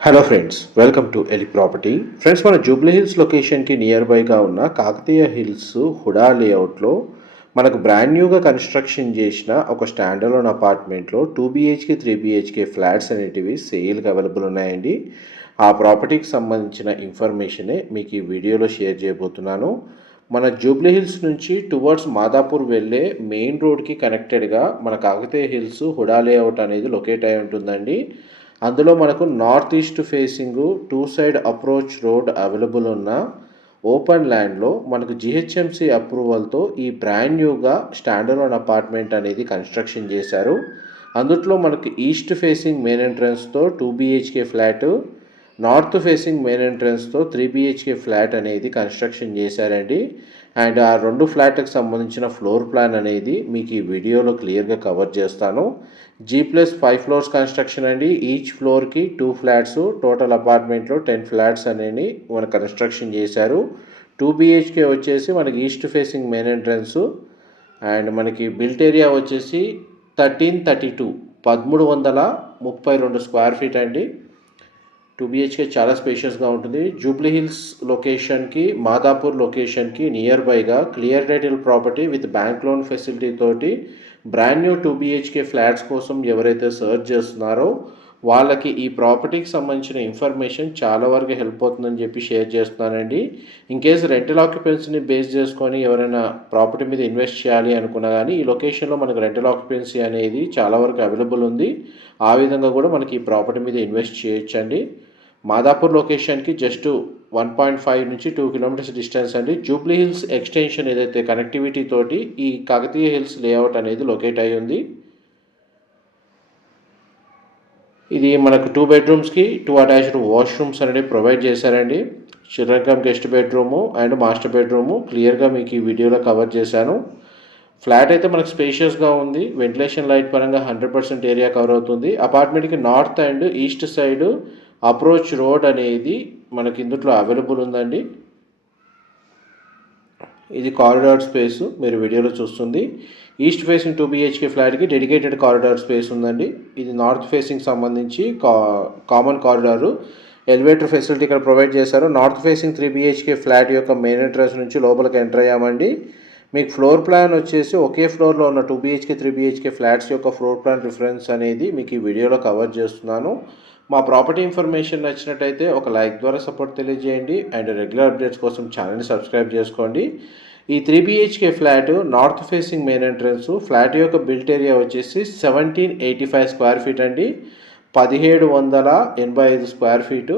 Hello friends welcome to ఎలి property friends మన Jubilee hills లొకేషన్కి నియర్ బైగా ఉన్న కాకతీయ హిల్స్ హుడా లేఅవుట్లో మనకు బ్రాండ్ న్యూగా కన్స్ట్రక్షన్ చేసిన ఒక స్టాండర్లోన్ అపార్ట్మెంట్లో two BHK three BHK flats అనేటివి సేల్కి అవైలబుల్ ఉన్నాయండి. ఆ ప్రాపర్టీకి సంబంధించిన ఇన్ఫర్మేషనే మీకు ఈ వీడియోలో షేర్ చేయబోతున్నాను. మన జూబ్లీ హిల్స్ నుంచి టువర్డ్స్ మాదాపూర్ వెళ్ళే మెయిన్ రోడ్కి కనెక్టెడ్గా మన కాకతీయ హిల్స్ హుడా లేఅవుట్ అనేది లొకేట్ అయి ఉంటుందండి. అందులో మనకు north east facing two side approach road available ఉన్న ఓపెన్ ల్యాండ్లో మనకు జిహెచ్ఎంసి అప్రూవల్తో ఈ బ్రాండ్ న్యూగా స్టాండర్డ్ అపార్ట్మెంట్ అనేది కన్స్ట్రక్షన్ చేశారు. అందుట్లో మనకు east facing main ఎంట్రన్స్తో two BHK flat north facing main ఎంట్రన్స్తో three BHK flat అనేది కన్స్ట్రక్షన్ చేశారండి. అండ్ ఆ రెండు ఫ్లాట్కి సంబంధించిన ఫ్లోర్ ప్లాన్ అనేది మీకు ఈ వీడియోలో క్లియర్గా కవర్ చేస్తాను. G plus five floors construction అండి. ఈచ్ ఫ్లోర్కి టూ ఫ్లాట్స్ టోటల్ అపార్ట్మెంట్లో టెన్ ఫ్లాట్స్ అనేవి మన కన్స్ట్రక్షన్ చేశారు. టూ బీహెచ్కే వచ్చేసి మనకి east facing main entrance and మనకి బిల్ట్ ఏరియా వచ్చేసి థర్టీన్ థర్టీ టూ పదమూడు వందల ముప్పై రెండు స్క్వేర్ ఫీట్ అండి. టూ బిహెచ్కే చాలా స్పేషియస్గా ఉంటుంది. జూబ్లీ హిల్స్ లొకేషన్కి మాదాపూర్ లొకేషన్కి near బైగా clear title property with bank loan facility తోటి brand new two BHK flats కోసం ఎవరైతే సర్చ్ చేస్తున్నారో వాళ్ళకి ఈ ప్రాపర్టీకి సంబంధించిన ఇన్ఫర్మేషన్ చాలా వరకు హెల్ప్ అవుతుందని చెప్పి షేర్ చేస్తున్నానండి. ఇన్ కేసు రెంటల్ ఆక్యుపెన్సీని బేస్ చేసుకొని ఎవరైనా ప్రాపర్టీ మీద ఇన్వెస్ట్ చేయాలి అనుకున్నా కానీ ఈ లొకేషన్లో మనకు రెంటల్ ఆక్యుపెన్సీ అనేది చాలా వరకు అవైలబుల్ ఉంది. ఆ విధంగా కూడా మనకి ఈ ప్రాపర్టీ మీద ఇన్వెస్ట్ చేయొచ్చండి. మాదాపూర్ లొకేషన్కి జస్ట్ వన్ పాయింట్ ఫైవ్ నుంచి టూ కిలోమీటర్స్ డిస్టెన్స్ అండి. జూబ్లీ హిల్స్ ఎక్స్టెన్షన్ ఏదైతే కనెక్టివిటీ తోటి ఈ కాకతీయ హిల్స్ లేఅవుట్ అనేది లొకేట్ అయి ఉంది. ఇది మనకు టూ బెడ్రూమ్స్కి టూ అటాచ్డ్ వాష్రూమ్స్ అనేది ప్రొవైడ్ చేశారండి. Children cum guest bedroom and master bedroom క్లియర్గా మీకు ఈ వీడియోలో కవర్ చేశాను. ఫ్లాట్ అయితే మనకు స్పేషియస్గా ఉంది. వెంటిలేషన్ లైట్ పరంగా హండ్రెడ్ పర్సెంట్ ఏరియా కవర్ అవుతుంది. అపార్ట్మెంట్కి north and east side approach road అనేది మనకి ఇందులో అవైలబుల్ ఉందండి. ఇది కారిడార్ స్పేస్ మీరు వీడియోలో చూస్తుంది. ఈస్ట్ ఫేసింగ్ టూ బీహెచ్కే ఫ్లాట్కి డెడికేటెడ్ కారిడార్ స్పేస్ ఉందండి. ఇది నార్త్ ఫేసింగ్ సంబంధించి కా కామన్ కారిడారు. ఎలివేటర్ ఫెసిలిటీ ఇక్కడ ప్రొవైడ్ చేశారు. North facing three BHK flat యొక్క మెయిన్ ఎంట్రన్స్ నుంచి లోపలికి ఎంటర్ అయ్యామండి. మీకు ఫ్లోర్ ప్లాన్ వచ్చేసి ఒకే ఫ్లోర్లో ఉన్న two BHK three BHK flats యొక్క ఫ్లోర్ ప్లాన్ రిఫరెన్స్ అనేది మీకు ఈ వీడియోలో కవర్ చేస్తున్నాను. మా ప్రాపర్టీ ఇన్ఫర్మేషన్ నచ్చినట్టయితే ఒక లైక్ ద్వారా సపోర్ట్ తెలియజేయండి అండ్ రెగ్యులర్ అప్డేట్స్ కోసం ఛానల్ని సబ్స్క్రైబ్ చేసుకోండి. ఈ three BHK flat north facing main entrance flat యొక్క బిల్ట్ ఏరియా వచ్చేసి seventeen eighty five square feet అండి. పదిహేడు వందల ఎనభై ఐదు స్క్వేర్ ఫీటు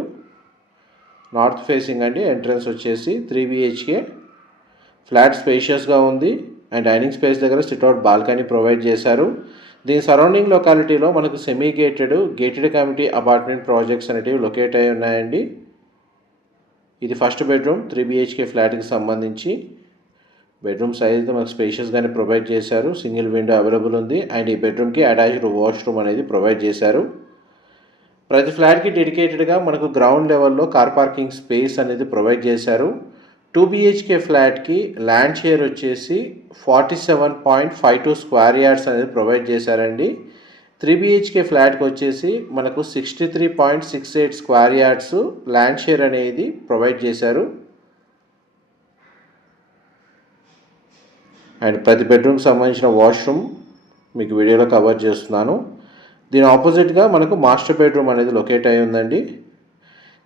నార్త్ ఫేసింగ్ అండి. ఎంట్రన్స్ వచ్చేసి త్రీ బిహెచ్కే. ఫ్లాట్ స్పేషియస్గా ఉంది అండ్ డైనింగ్ స్పేస్ దగ్గర సిట్అవుట్ బాల్కనీ ప్రొవైడ్ చేశారు. దీని సరౌండింగ్ లొకాలిటీలో మనకు semi gated gated community apartment projects అనేటివి లొకేట్ అయి ఉన్నాయండి. ఇది ఫస్ట్ బెడ్రూమ్ త్రీ బిహెచ్కే ఫ్లాట్కి సంబంధించి. బెడ్రూమ్ సైజ్ అయితే మనకు స్పేషియస్గానే ప్రొవైడ్ చేశారు. సింగిల్ విండో అవైలబుల్ ఉంది. అండ్ ఈ బెడ్రూమ్కి అటాచ్డ్ వాష్రూమ్ అనేది ప్రొవైడ్ చేశారు. ప్రతి ఫ్లాట్కి డెడికేటెడ్గా మనకు గ్రౌండ్ లెవెల్లో కార్ పార్కింగ్ స్పేస్ అనేది ప్రొవైడ్ చేశారు. టూ బిహెచ్కే ఫ్లాట్కి ల్యాండ్ షేర్ వచ్చేసి forty seven point five two square yards అనేది ప్రొవైడ్ చేశారండి. త్రీ బిహెచ్కే ఫ్లాట్కి వచ్చేసి మనకు sixty three point six eight square yards land share అనేది ప్రొవైడ్ చేశారు. అండ్ ప్రతి బెడ్రూమ్కి సంబంధించిన వాష్రూమ్ మీకు వీడియోలో కవర్ చేస్తున్నాను. దీని ఆపోజిట్గా మనకు మాస్టర్ బెడ్రూమ్ అనేది లొకేట్ అయి ఉందండి.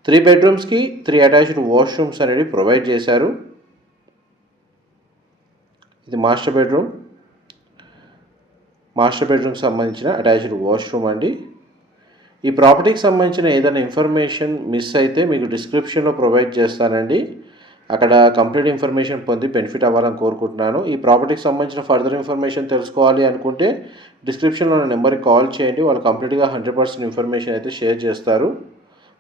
త్రీ బెడ్రూమ్స్కి త్రీ అటాచ్డ్ వాష్రూమ్స్ అనేవి ప్రొవైడ్ చేశారు. ఇది మాస్టర్ బెడ్రూమ్. మాస్టర్ బెడ్రూమ్కి సంబంధించిన అటాచ్డ్ వాష్రూమ్ అండి. ఈ ప్రాపర్టీకి సంబంధించిన ఏదైనా ఇన్ఫర్మేషన్ మిస్ అయితే మీకు డిస్క్రిప్షన్లో ప్రొవైడ్ చేస్తానండి. అక్కడ కంప్లీట్ ఇన్ఫర్మేషన్ పొంది బెనిఫిట్ అవ్వాలని కోరుకుంటున్నాను. ఈ ప్రాపర్టీకి సంబంధించిన ఫర్దర్ ఇన్ఫర్మేషన్ తెలుసుకోవాలి అనుకుంటే డిస్క్రిప్షన్లో ఉన్న నెంబర్కి కాల్ చేయండి. వాళ్ళు కంప్లీట్గా హండ్రెడ్ పర్సెంట్ ఇన్ఫర్మేషన్ అయితే షేర్ చేస్తారు.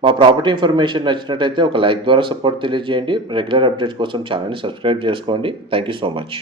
మా ప్రాపర్టీ ఇన్ఫర్మేషన్ నచ్చినట్టయితే ఒక లైక్ ద్వారా సపోర్ట్ తెలియజేయండి. రెగ్యులర్ అప్డేట్స్ కోసం ఛానల్ని సబ్స్క్రైబ్ చేసుకోండి. Thank you so much.